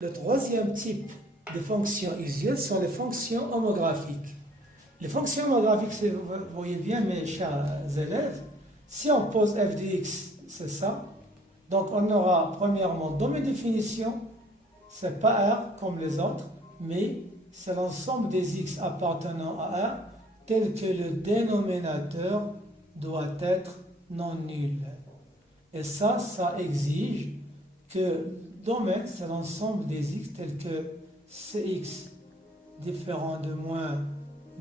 Le troisième type de fonctions usuelles sont les fonctions homographiques. Les fonctions homographiques, vous voyez bien mes chers élèves, si on pose f de x, c'est ça. Donc on aura premièrement dans mes définitions, c'est pas R comme les autres, mais c'est l'ensemble des x appartenant à R tel que le dénominateur doit être non nul. Et ça exige que domaine, c'est l'ensemble des x tels que cx différent de moins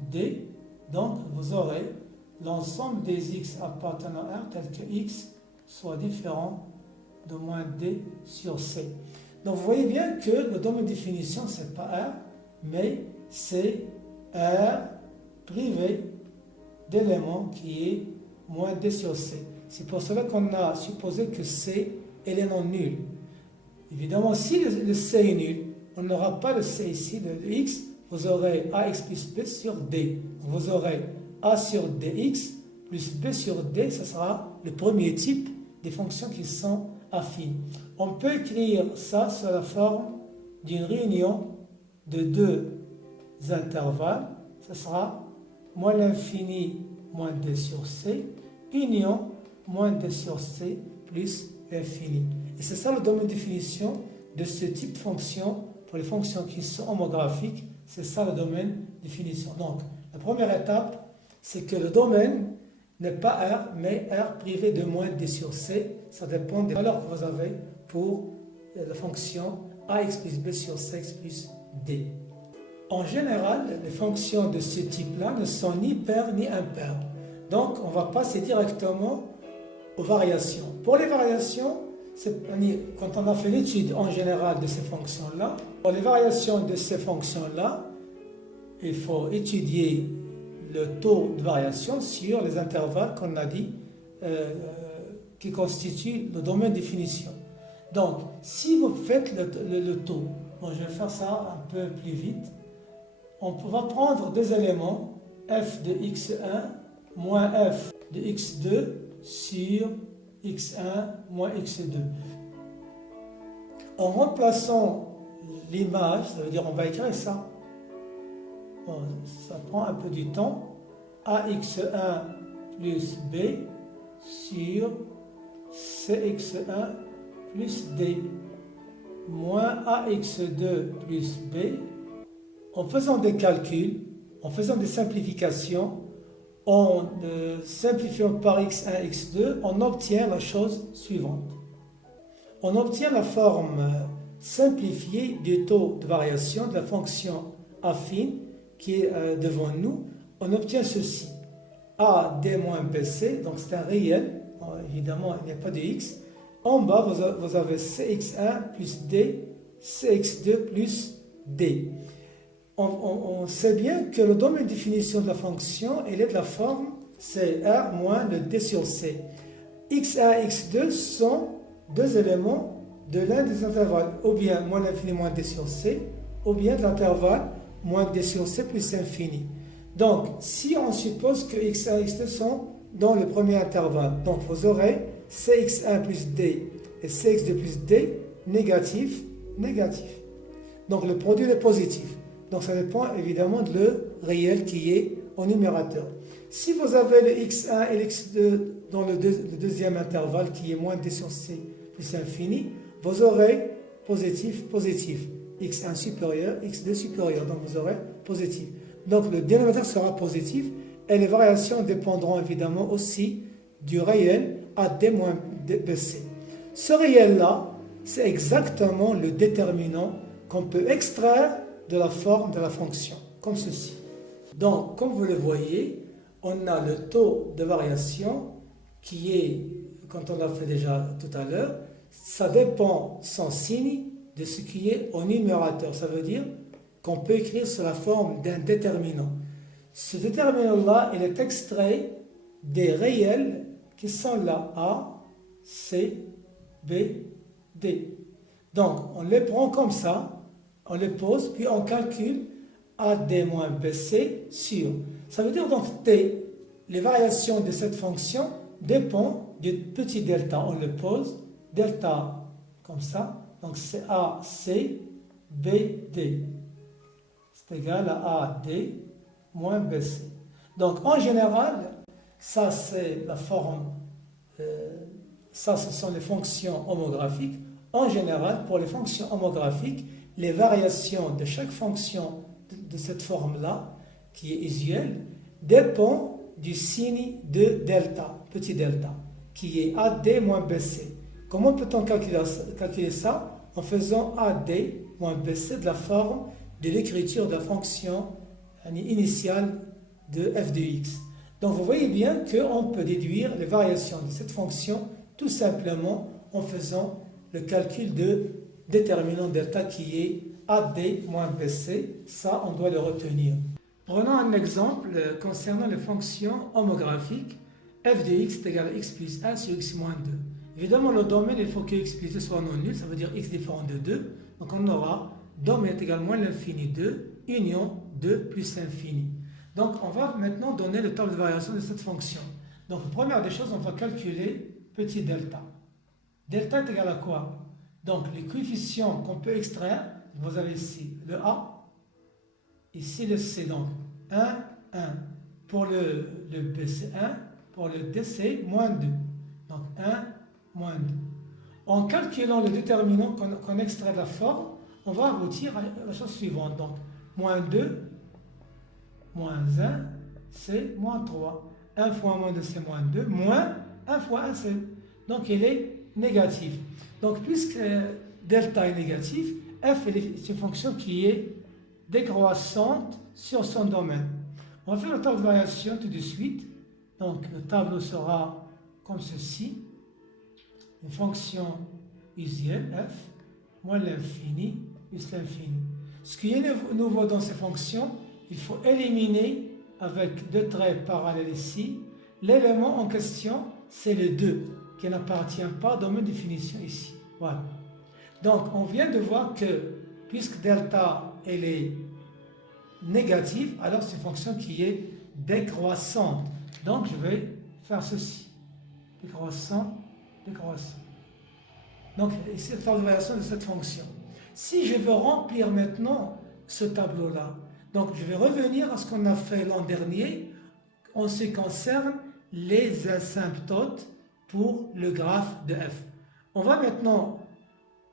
d. Donc, vous aurez l'ensemble des x appartenant à R tel que x soit différent de moins d sur c. Donc, vous voyez bien que le domaine de définition, ce n'est pas R, mais c'est R privé d'éléments qui est moins d sur c. C'est pour cela qu'on a supposé que c est non nul. Évidemment, si le c est nul, on n'aura pas le c ici, le x, vous aurez ax plus b sur d. Vous aurez a sur dx plus b sur d, ce sera le premier type des fonctions qui sont affines. On peut écrire ça sous la forme d'une réunion de deux intervalles. Ce sera moins l'infini moins d sur c, union moins d sur c plus l'infini. Et c'est ça le domaine de définition de ce type de fonction pour les fonctions qui sont homographiques. C'est ça le domaine de définition. Donc, la première étape, c'est que le domaine n'est pas R, mais R privé de moins d sur c. Ça dépend des valeurs que vous avez pour la fonction ax plus b sur cx plus d. En général, les fonctions de ce type-là ne sont ni paires ni impaires. Donc, on va passer directement aux variations. Pour les variations, quand on a fait l'étude en général de ces fonctions-là, pour les variations de ces fonctions-là, il faut étudier le taux de variation sur les intervalles qu'on a dit qui constituent le domaine de définition. Donc, si vous faites le taux, bon, je vais faire ça un peu plus vite, on va prendre deux éléments, f de x1 moins f de x2 sur x1 moins x2. En remplaçant l'image, ça veut dire on va écrire ça. Bon, ça prend un peu du temps. ax1 plus b sur cx1 plus d moins ax2 plus b. En faisant des calculs, en faisant des simplifications, en simplifiant par x1, x2, on obtient la chose suivante. On obtient la forme simplifiée du taux de variation de la fonction affine qui est devant nous. On obtient ceci. A d moins bc, donc c'est un réel. Bon, évidemment, il n'y a pas de x. En bas, vous avez cx1 plus d, cx2 plus d. On sait bien que le domaine de définition de la fonction, elle est de la forme c'est R moins le d sur c. x1 et x2 sont deux éléments de l'un des intervalles, ou bien moins l'infini moins d sur c, ou bien de l'intervalle moins d sur c plus infini. Donc, si on suppose que x1 et x2 sont dans le premier intervalle, donc vous aurez cx1 plus d et cx2 plus d négatif, négatif. Donc, le produit est positif. Donc, ça dépend évidemment de le réel qui est au numérateur. Si vous avez le x1 et x2 dans le deuxième intervalle qui est moins d sur c plus infini, vous aurez positif, positif. x1 supérieur, x2 supérieur. Donc, vous aurez positif. Donc, le dénominateur sera positif et les variations dépendront évidemment aussi du réel à d moins bc. Ce réel-là, c'est exactement le déterminant qu'on peut extraire de la forme de la fonction, comme ceci. Donc, comme vous le voyez, on a le taux de variation qui est, quand on l'a fait déjà tout à l'heure, ça dépend sans signe de ce qui est au numérateur. Ça veut dire qu'on peut écrire sous la forme d'un déterminant. Ce déterminant-là, il est extrait des réels qui sont là, A, C, B, D. Donc, on les prend comme ça, on les pose, puis on calcule AD moins BC sur. Ça veut dire donc T, les variations de cette fonction dépendent du petit delta. On le pose, delta comme ça, donc c'est AC BD. C'est égal à AD moins BC. Donc, en général, ça, c'est la forme, ça, ce sont les fonctions homographiques. En général, pour les fonctions homographiques, les variations de chaque fonction de cette forme-là, qui est usuelle, dépendent du signe de delta, petit delta, qui est AD moins BC. Comment peut-on calculer ça? En faisant AD moins BC de la forme de l'écriture de la fonction initiale de f de x. Donc vous voyez bien qu'on peut déduire les variations de cette fonction tout simplement en faisant le calcul de déterminant delta qui est AD moins BC. Ça, on doit le retenir. Prenons un exemple concernant les fonctions homographiques. F de x est égal à x plus 1 sur x moins 2. Évidemment, le domaine, il faut que x plus 2 soit non nul, ça veut dire x différent de 2. Donc on aura domaine est égal à moins l'infini 2, union 2 plus l'infini. Donc on va maintenant donner le table de variation de cette fonction. Donc la première des choses, on va calculer petit delta. Delta est égal à quoi? Donc les coefficients qu'on peut extraire, vous avez ici le A, ici le C. Donc 1, 1. Pour le B, c'est 1. Pour le D, c'est moins 2. Donc 1, moins 2. En calculant le déterminant qu'on extrait de la forme, on va aboutir à la chose suivante. Donc moins 2, moins 1, c'est moins 3. 1 fois moins 2, c'est moins 2. Moins 1 fois 1, c'est... Donc il est négatif. Donc puisque delta est négatif, f est une fonction qui est décroissante sur son domaine. On va faire le tableau de variation tout de suite. Donc le tableau sera comme ceci. Une fonction usuelle, f, moins l'infini, plus l'infini. Ce qui est nouveau dans ces fonctions, il faut éliminer avec deux traits parallèles ici. L'élément en question, c'est le 2, qui n'appartient pas dans ma définition ici. Voilà. Donc on vient de voir que puisque delta elle est négative, alors c'est une fonction qui est décroissante. Donc je vais faire ceci. Décroissant, décroissant. Donc ici la table de variation de cette fonction. Si je veux remplir maintenant ce tableau-là, donc je vais revenir à ce qu'on a fait l'an dernier en ce qui concerne les asymptotes pour le graphe de f. On va maintenant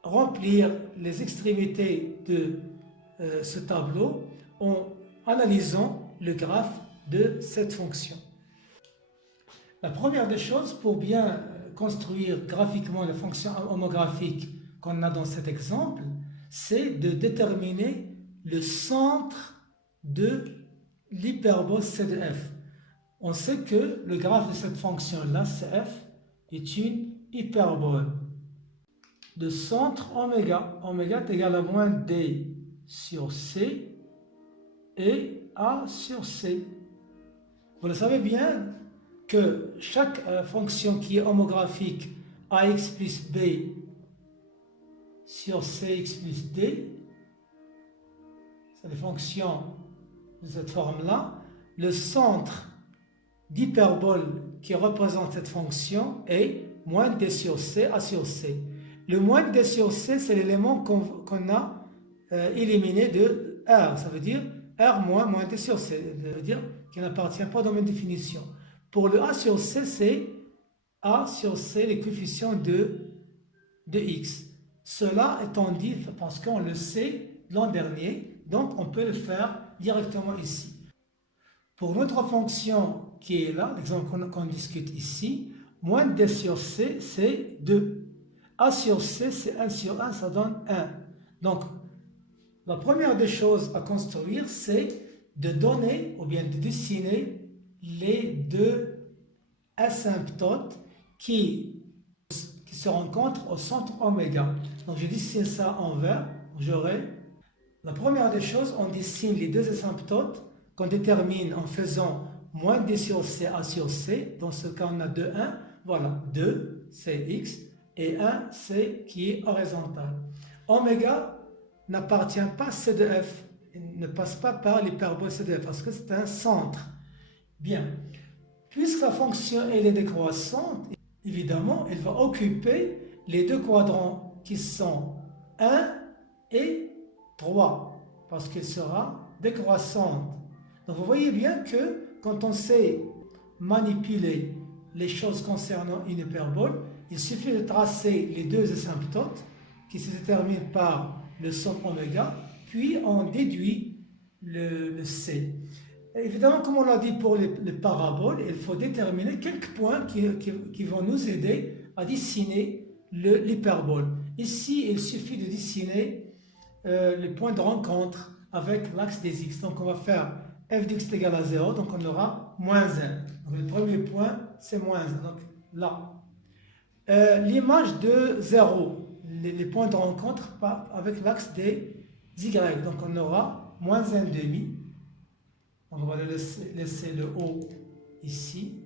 remplir les extrémités de ce tableau en analysant le graphe de cette fonction. La première des choses, pour bien construire graphiquement la fonction homographique qu'on a dans cet exemple, c'est de déterminer le centre de l'hyperbole c de f. On sait que le graphe de cette fonction-là, cf, est une hyperbole de centre oméga. Oméga est égal à moins d sur c et a sur c. Vous le savez bien que chaque fonction qui est homographique ax plus b sur cx plus d, c'est les fonctions de cette forme-là, le centre d'hyperbole qui représente cette fonction est moins d sur c, a sur c. Le moins d sur c, c'est l'élément qu'on a éliminé de R. Ça veut dire R moins d sur c. Ça veut dire qu'il n'appartient pas dans ma définition. Pour le a sur c, c'est a sur c, les coefficients de x. Cela étant dit, parce qu'on le sait l'an dernier, donc on peut le faire directement ici. Pour notre fonction qui est là, l'exemple qu'on discute ici, moins d sur c, c'est 2. A sur c, c'est 1 sur 1, ça donne 1. Donc, la première des choses à construire, c'est de donner, ou bien de dessiner, les deux asymptotes qui se rencontrent au centre oméga. Donc, je dessine ça en vert. J'aurai la première des choses, on dessine les deux asymptotes qu'on détermine en faisant moins d sur c, a sur c. Dans ce cas, on a 2, 1. Voilà, 2, c'est x, et 1, c'est qui est horizontal. Oméga n'appartient pas à c de f, il ne passe pas par l'hyperbole c de f, parce que c'est un centre. Bien, puisque la fonction elle est décroissante, évidemment, elle va occuper les deux quadrants qui sont 1 et 3 parce qu'elle sera décroissante. Donc vous voyez bien que quand on sait manipuler les choses concernant une hyperbole, il suffit de tracer les deux asymptotes qui se déterminent par le somme oméga, puis on déduit le C. Évidemment, comme on l'a dit pour les paraboles, il faut déterminer quelques points qui vont nous aider à dessiner l'hyperbole. Ici, il suffit de dessiner les points de rencontre avec l'axe des x. Donc, on va faire f de x est égal à 0, donc on aura moins 1. Donc, le premier point, c'est moins 1. Donc, là. L'image de 0, les points de rencontre avec l'axe des y. Donc, on aura moins 1 demi. On va laisser le haut ici.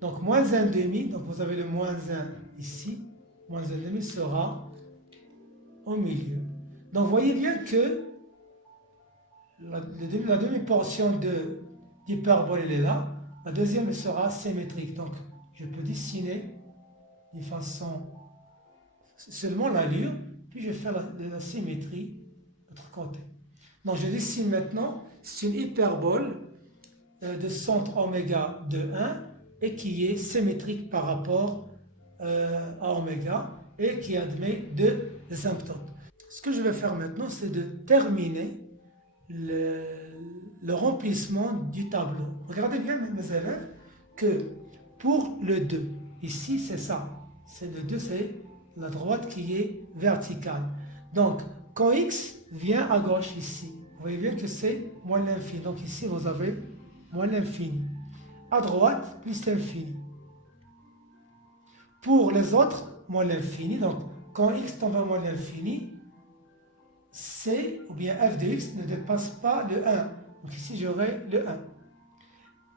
Donc, moins 1 demi. Donc, vous avez le moins 1 ici. Moins 1 demi sera au milieu. Donc, vous voyez bien que la demi-portion d'hyperbole, elle est là. La deuxième sera symétrique. Donc, je peux dessiner de façon seulement l'allure, puis je fais la symétrie de l'autre côté. Donc, je dessine maintenant, c'est une hyperbole de centre oméga de 1 et qui est symétrique par rapport à oméga et qui admet deux asymptotes. Ce que je vais faire maintenant, c'est de terminer le remplissement du tableau. Regardez bien, mes élèves, que pour le 2, ici c'est ça, c'est le 2, c'est la droite qui est verticale. Donc, quand x vient à gauche ici, vous voyez bien que c'est moins l'infini. Donc ici, vous avez moins l'infini. À droite, plus l'infini. Pour les autres, moins l'infini. Donc, quand x tend vers moins l'infini, c ou bien f de x ne dépasse pas le 1. Donc ici, j'aurai le 1. De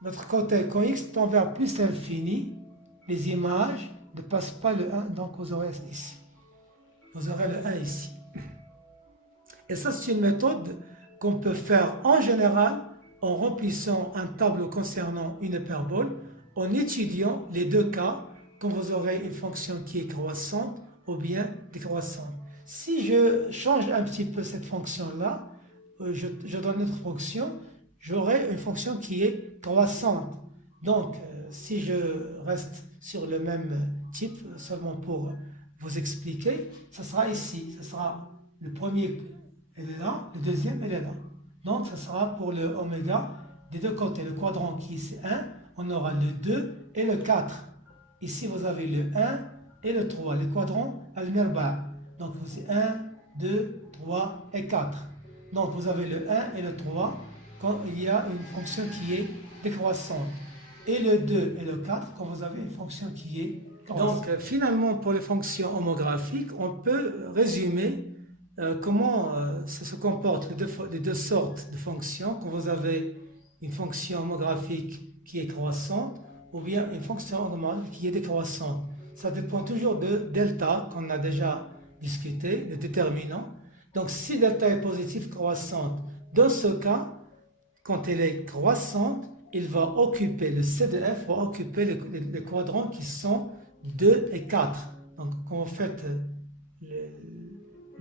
l'autre côté, quand x tend vers plus l'infini, les images ne passent pas le 1. Donc, vous aurez ici. Vous aurez le 1 ici. Et ça, c'est une méthode qu'on peut faire en général en remplissant un tableau concernant une hyperbole, en étudiant les deux cas, quand vous aurez une fonction qui est croissante ou bien décroissante. Si je change un petit peu cette fonction-là, je donne une autre fonction, j'aurai une fonction qui est croissante. Donc, si je reste sur le même type, seulement pour vous expliquer, ça sera ici. Ça sera le premier, elle est là, le deuxième, elle est là. Donc, ça sera pour le oméga des deux côtés. Le quadrant qui est 1, on aura le 2 et le 4. Ici, vous avez le 1 et le 3. Le quadrant, al-mirba'. Donc, c'est 1, 2, 3 et 4. Donc, vous avez le 1 et le 3 quand il y a une fonction qui est décroissante. Et le 2 et le 4 quand vous avez une fonction qui est croissante. Donc, finalement, pour les fonctions homographiques, on peut résumer comment se comportent les deux sortes de fonctions quand vous avez une fonction homographique qui est croissante ou bien une fonction homographique qui est décroissante. Ça dépend toujours de delta qu'on a déjà discuté, le déterminant. Donc si delta est positif croissante, dans ce cas, quand elle est croissante, il va occuper, le C de F va occuper les quadrants qui sont 2 et 4. Donc quand vous faites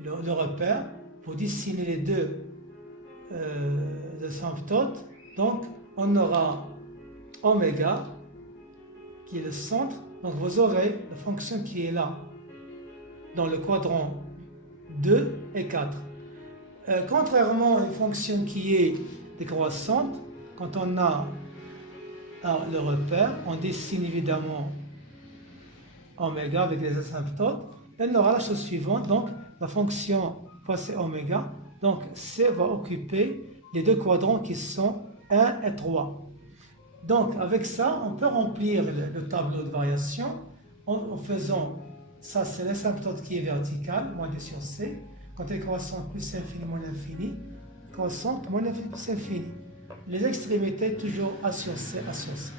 le repère, pour dessiner les deux asymptotes, donc on aura oméga qui est le centre, donc vous aurez la fonction qui est là dans le quadrant 2 et 4. Contrairement à une fonction qui est décroissante, quand on a le repère, on dessine évidemment oméga avec les asymptotes, elle aura la chose suivante, donc la fonction c'est oméga, donc C va occuper les deux quadrants qui sont 1 et 3. Donc avec ça, on peut remplir le tableau de variation en faisant, ça c'est l'asymptote qui est vertical, moins 2 sur C, quand elle est croissante plus l'infini moins l'infini, croissante moins l'infini plus l'infini. Les extrémités toujours A sur C, A sur C.